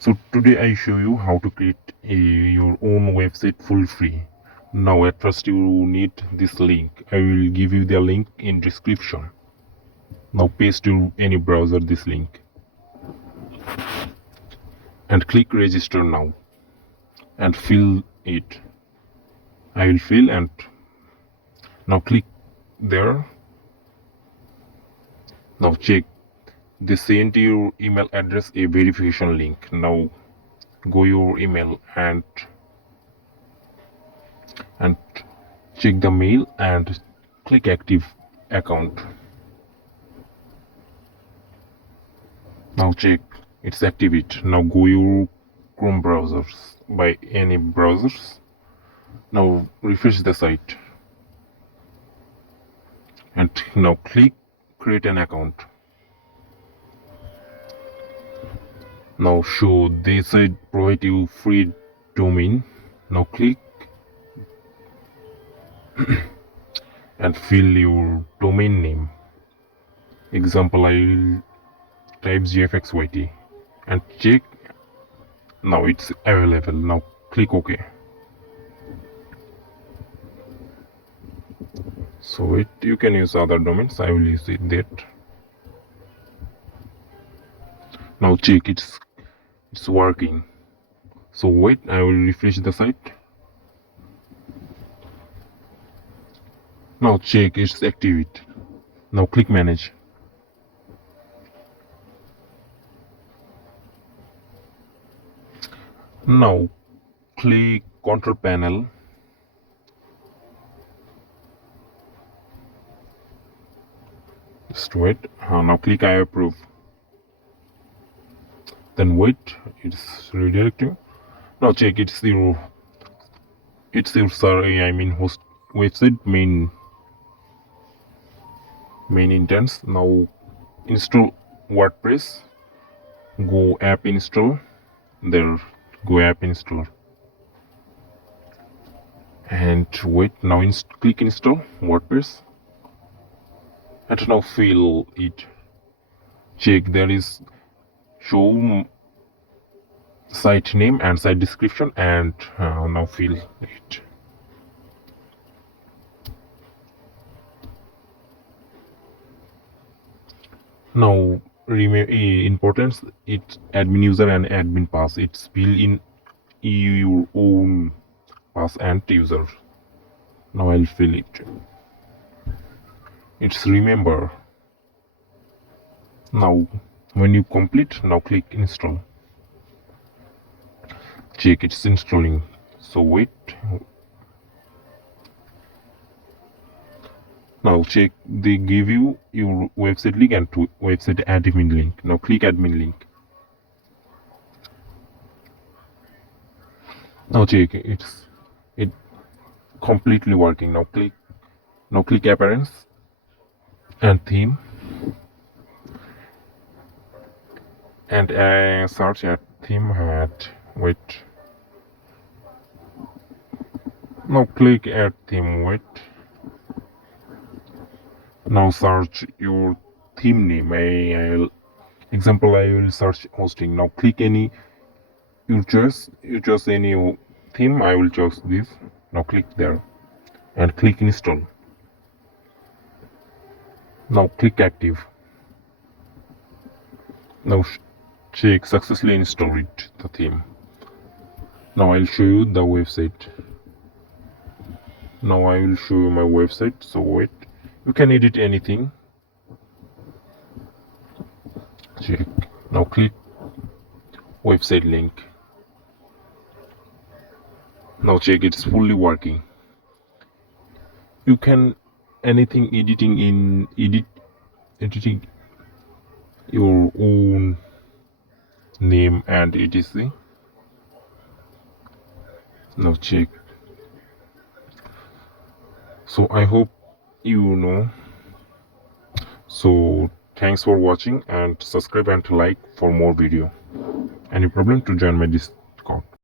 So today I show you how to create your own website full free. Now at first you need this link. I will give you the link in description. Now paste to any browser this link and click register now and fill it. I will fill and now click there. Now check they send your email address a verification link. Now go your email and check the mail and click active account. Now check it's activate. Now go your Chrome browsers by any browsers. Now refresh the site and now click create an account. Now show they said provide you free domain. Now click and fill your domain name. Example, I will type gfxyt and check. Now it's available. Now click OK. So you can use other domains. I will use that. Now check it's working. So wait, I will refresh the site. Now check it's activate. Now click manage. Now click control panel. Just wait. Now click I approve. Then wait, it's redirecting. Now check it's your sorry, I mean host website main intents. Now install WordPress. Go app install. There, go app installer. And wait, now click install WordPress. And now fill it. Check there is show site name and site description and now fill it. Now importance it admin user and admin pass. It's fill in your own pass and user. Now I'll fill it. It's remember. Now when you complete, now click install. Check it's installing. So wait. Now check they give you your website link and website admin link. Now click admin link. Now check it completely working. Now click appearance and theme and search at theme at wait. Now click add theme wait. Now search your theme name. Example I will search hosting. Now click any you choose any theme. I will choose this. Now click there and click install. Now click active. Now check successfully installed the theme. Now I'll show you the website. Now I will show you my website. So wait, you can edit anything. Check. Now click website link. Now check it's fully working. You can anything editing your own name and etc. Now check. So I hope you know. So thanks for watching and subscribe and like for more video. Any problem to join my Discord.